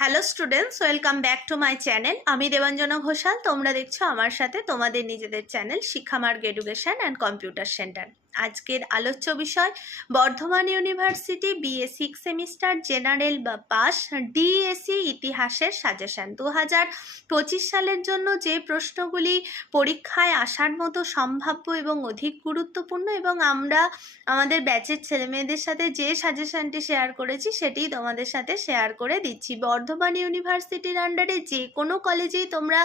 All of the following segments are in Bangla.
Hello students, welcome back to my channel. আমি দেবাঞ্জনা ঘোষাল। তোমরা দেখছো আমার সাথে তোমাদের নিজেদের channel Shikshamarg education and computer centre. আজকের আলোচ্য বিষয় Bardhaman university BA 6 semester general বা পাস ডিএসসি ইতিহাসের সাজেশন 2025 সালের জন্য যে প্রশ্নগুলি পরীক্ষায় আসার মতো সম্ভাব্য এবং অধিক গুরুত্বপূর্ণ, এবং আমরা আমাদের ব্যাচের ছেলেমেয়েদের সাথে যে সাজেশনটি শেয়ার করেছি সেটি তোমাদের সাথে শেয়ার করে দিচ্ছি। বর্ধমান ইউনিভার্সিটির আন্ডারে যে কোনো কলেজেই তোমরা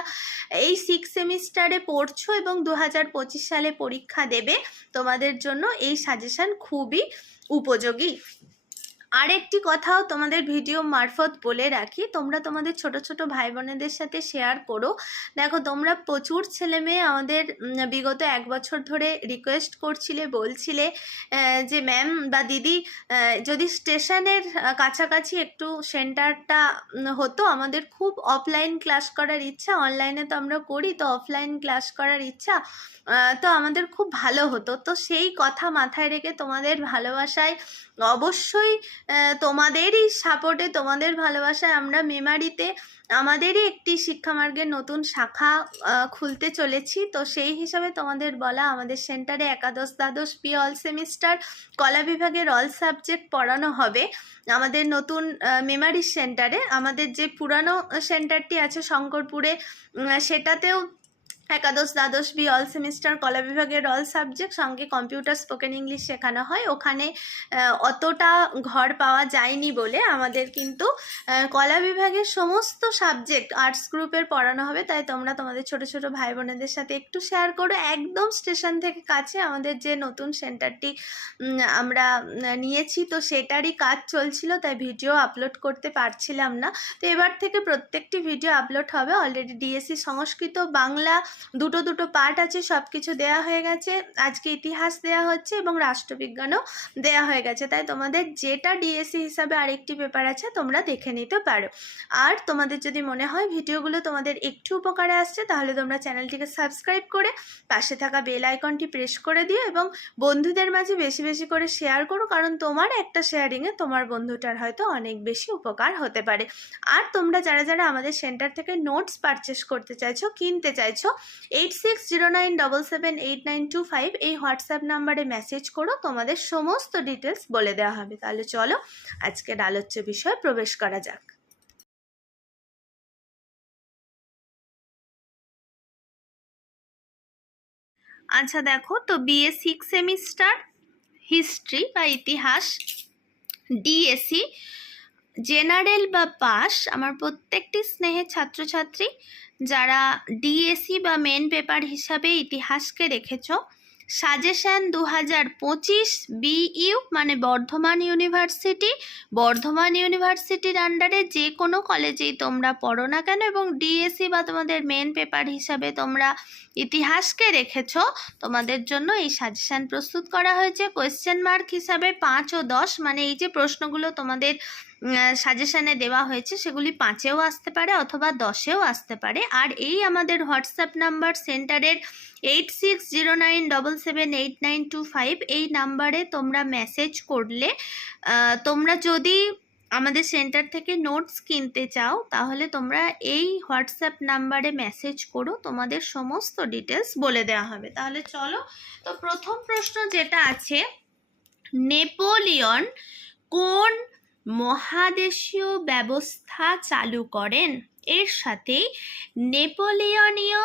এই 6 সেমিস্টারে পড়ছো এবং 2025 সালে পরীক্ষা দেবে, তোমাদের জন্য এই সাজেশন খুবই উপযোগী। আরেকটি কথাও তোমাদের ভিডিও মারফত বলে রাখি, তোমরা তোমাদের ছোট ছোট ভাই বোনেদের সাথে শেয়ার করো। দেখো, তোমরা প্রচুর ছেলে মেয়ে আমাদের বিগত 1 বছর ধরে রিকোয়েস্ট করছিলে, বলছিলে যে ম্যাম বা দিদি, যদি স্টেশনের কাছাকাছি একটু সেন্টারটা হতো, আমাদের খুব অফলাইন ক্লাস করার ইচ্ছা, অনলাইনে তো আমরা করি, তো অফলাইন ক্লাস করার ইচ্ছা, তো আমাদের খুব ভালো হতো। তো সেই কথা মাথায় রেখে তোমাদের ভালোবাসায়, অবশ্যই তোমাদেরই সাপোর্টে, তোমাদের ভালোবাসায় আমরা মেমারিতে আমাদেরই একটি শিক্ষামার্গের নতুন শাখা খুলতে চলেছি। তো সেই হিসাবে তোমাদের বলা, আমাদের সেন্টারে একাদশ দ্বাদশ বি অল সেমিস্টার কলা বিভাগের অল সাবজেক্ট পড়ানো হবে আমাদের নতুন মেমারি সেন্টারে। আমাদের যে পুরানো সেন্টারটি আছে শঙ্করপুরে, সেটাতেও একাদশ দ্বাদশ বি অল সেমিস্টার কলা বিভাগের অল সাবজেক্ট, সঙ্গে কম্পিউটার স্পোকেন ইংলিশ শেখানো হয়। ওখানে অতটা ঘর পাওয়া যায়নি বলে আমাদের কিন্তু কলা বিভাগের সমস্ত সাবজেক্ট আর্টস গ্রুপের পড়ানো হবে। তাই তোমরা তোমাদের ছোট ছোট ভাই বোনেদের সাথে একটু শেয়ার করো। একদম স্টেশন থেকে কাছে আমাদের যে নতুন সেন্টারটি আমরা নিয়েছি, তো সেটারই কাজ চলছিল, তাই ভিডিও আপলোড করতে পারছিলাম না। তো এবার থেকে প্রত্যেকটি ভিডিও আপলোড হবে। অলরেডি ডিএসসি সংস্কৃত বাংলা দুটো পার্ট আছে, সব কিছু দেওয়া হয়ে গেছে। আজকে ইতিহাস দেওয়া হচ্ছে এবং রাষ্ট্রবিজ্ঞানও দেওয়া হয়ে গেছে। তাই তোমাদের যেটা ডিএসসি হিসাবে আরেকটি পেপার আছে তোমরা দেখে নিতে পারো। আর তোমাদের যদি মনে হয় ভিডিওগুলো তোমাদের একটু উপকারে আসছে, তাহলে তোমরা চ্যানেলটিকে সাবস্ক্রাইব করে পাশে থাকা বেল আইকনটি প্রেস করে দিও এবং বন্ধুদের মাঝে বেশি বেশি করে শেয়ার করো, কারণ তোমার একটা শেয়ারিংয়ে তোমার বন্ধুটার হয়তো অনেক বেশি উপকার হতে পারে। আর তোমরা যারা যারা আমাদের সেন্টার থেকে নোটস পারচেস করতে চাইছো, কিনতে চাইছো, 8609778925 এই হোয়াটসঅ্যাপ নাম্বারে মেসেজ করো, তোমাদের সমস্ত ডিটেলস বলে দেওয়া হবে। তাহলে চলো আজকের আলোচ্য বিষয়ে প্রবেশ করা যাক। আচ্ছা দেখো, তো বিএ 6 সেমিস্টার হিস্ট্রি বা ইতিহাস ডিএসসি জেনারেল বা পাস, আমার প্রত্যেকটি স্নেহের ছাত্রছাত্রী যারা ডিএসসি বা মেন পেপার হিসাবে ইতিহাসকে রেখেছো, সাজেশন 2025 বিইউ মানে বর্ধমান ইউনিভার্সিটির আন্ডারে যে কোনো কলেজেই তোমরা পড়ো না কেন, এবং ডিএসসি বা তোমাদের মেন পেপার হিসাবে তোমরা ইতিহাসকে রেখেছো, তোমাদের জন্য এই সাজেশন প্রস্তুত করা হয়েছে। কোয়েশ্চেন মার্ক হিসাবে 5 ও 10, মানে এই যে প্রশ্নগুলো তোমাদের সাজেশনে দেওয়া হয়েছে সেগুলি 5এও আসতে পারে অথবা 10এও আসতে পারে। আর এই আমাদের হোয়াটসঅ্যাপ নাম্বার সেন্টারের 8609778925 এই নাম্বারে তোমরা মেসেজ করলে, তোমরা যদি আমাদের সেন্টার থেকে নোটস কিনতে চাও, তাহলে তোমরা এই হোয়াটসঅ্যাপ নাম্বারে মেসেজ করো, তোমাদের সমস্ত ডিটেলস বলে দেওয়া হবে। তাহলে চলো, তো প্রথম প্রশ্ন যেটা আছে, নেপোলিয়ন কোন মহাদেশীয় ব্যবস্থা চালু করেন? এর সাথেই নেপোলিয়নীয়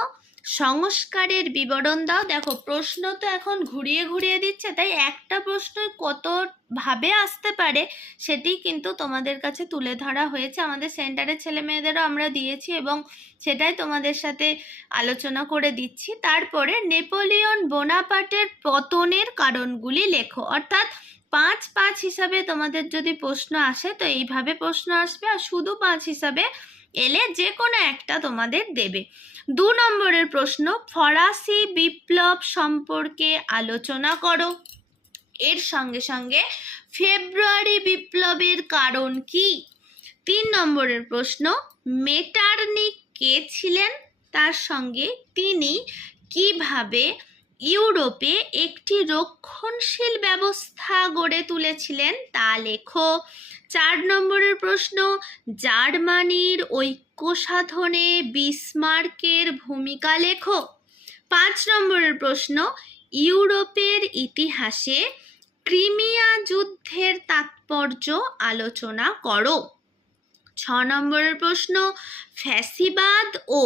সংস্কারের বিবরণ দাও। দেখো, প্রশ্ন তো এখন ঘুরিয়ে ঘুরিয়ে দিচ্ছে, তাই একটা প্রশ্ন কত ভাবে আসতে পারে সেটি কিন্তু তোমাদের কাছে তুলে ধরা হয়েছে। আমাদের সেন্টারের ছেলে মেয়েদেরও আমরা দিয়েছি এবং সেটাই তোমাদের সাথে আলোচনা করে দিচ্ছি। তারপরে নেপোলিয়ন বোনাপার্টের পতনের কারণগুলি লেখো। অর্থাৎ 5 হিসাবে তোমাদের যদি প্রশ্ন আসে তো এইভাবে প্রশ্ন আসবে, আর শুধু 5 হিসাবে এলে যে কোনো একটা তোমাদের দেবে। 2 নম্বরের প্রশ্ন, ফরাসি বিপ্লব সম্পর্কে আলোচনা করো। এর সঙ্গে সঙ্গে ফেব্রুয়ারি বিপ্লবের কারণ কি? 3 নম্বরের প্রশ্ন, মেটারনিখ কে ছিলেন, তার সঙ্গে তিনি কিভাবে ইউরোপে একটি রক্ষণশীল ব্যবস্থা গড়ে তুলেছিলেন তা লেখো। 4 নম্বরের প্রশ্ন, জার্মানির ঐক্য সাধনে বিসমার্কের ভূমিকা লেখো। 5 নম্বরের প্রশ্ন, ইউরোপের ইতিহাসে ক্রিমিয়া যুদ্ধের তাৎপর্য আলোচনা করো। 6 নম্বরের প্রশ্ন, ফ্যাসিবাদ ও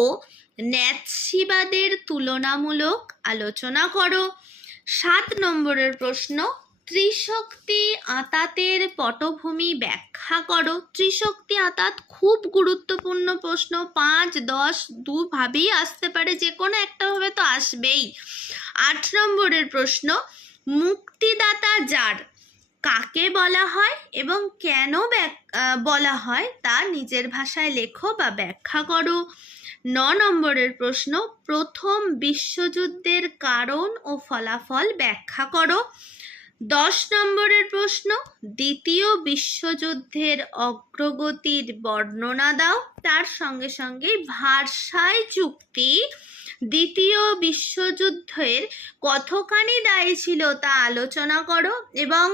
ন্যাৎসিবাদের তুলনামূলক আলোচনা করো। 7 নম্বরের প্রশ্ন, ত্রিশক্তি আঁতাতের পটভূমি ব্যাখ্যা করো। ত্রিশক্তি আঁতাত খুব গুরুত্বপূর্ণ প্রশ্ন, 5, 10 দুভাবেই আসতে পারে, যে কোনো একটা ভাবে তো আসবেই। 8 নম্বরের প্রশ্ন, মুক্তিদাতা জার কাকে বলা হয় এবং কেন বলা হয় তা নিজের ভাষায় লেখো বা ব্যাখ্যা করো। 9 নম্বরের প্রশ্ন, প্রথম বিশ্বযুদ্ধের কারণ ও ফলাফল ব্যাখ্যা করো। 10 নম্বরের প্রশ্ন, দ্বিতীয় বিশ্বযুদ্ধের অগ্রগতির বর্ণনা দাও। তার সঙ্গে সঙ্গে ভার্সাই চুক্তি দ্বিতীয় বিশ্বযুদ্ধের কতখানি দায়ী ছিল তা আলোচনা করো। এবং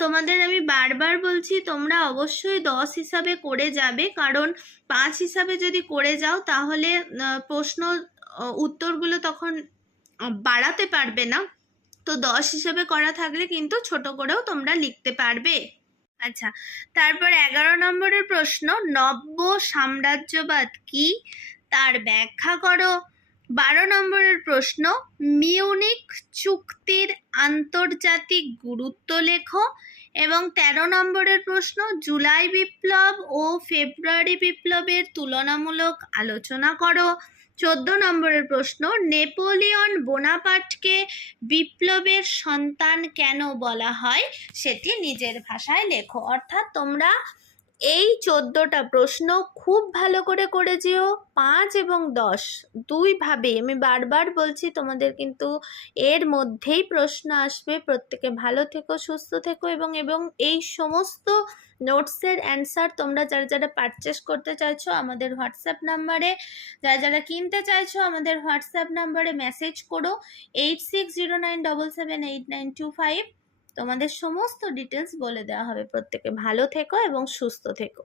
তোমাদের আমি বারবার বলছি, তোমরা অবশ্যই 10 হিসাবে করে যাবে, কারণ 5 হিসাবে যদি করে যাও তাহলে প্রশ্ন উত্তরগুলো তখন বাড়াতে পারবে না। তো 10 হিসেবে করা থাকলে কিন্তু ছোট করেও তোমরা লিখতে পারবে। আচ্ছা, তারপর 11 নম্বরের প্রশ্ন, নব্য সাম্রাজ্যবাদ কি তার ব্যাখ্যা করো। 12 নম্বরের প্রশ্ন, মিউনিক চুক্তির আন্তর্জাতিক গুরুত্ব লেখো। এবং 13 নম্বরের প্রশ্ন, জুলাই বিপ্লব ও ফেব্রুয়ারি বিপ্লবের তুলনামূলক আলোচনা করো। 14 নম্বরের প্রশ্ন, নেপোলিয়ন বোনাপার্টকে বিপ্লবের সন্তান কেন বলা হয় সেটি নিজের ভাষায় লেখো। অর্থাৎ তোমরা এই 14টা প্রশ্ন খুব ভালো করে করে যেও। 5 এবং 10 দুইভাবে, আমি বারবার বলছি, তোমাদের কিন্তু এর মধ্যেই প্রশ্ন আসবে। প্রত্যেকে ভালো থেকো, সুস্থ থেকো, এবং এই সমস্ত নোটসের অ্যান্সার তোমরা যারা যারা পারচেস করতে চাইছো আমাদের হোয়াটসঅ্যাপ নাম্বারে, যারা যারা কিনতে চাইছো আমাদের হোয়াটসঅ্যাপ নাম্বারে মেসেজ করো 8609778925। তোমাদের সমস্ত ডিটেলস বলে দেওয়া হবে। প্রত্যেকে ভালো থেকো এবং সুস্থ থেকো।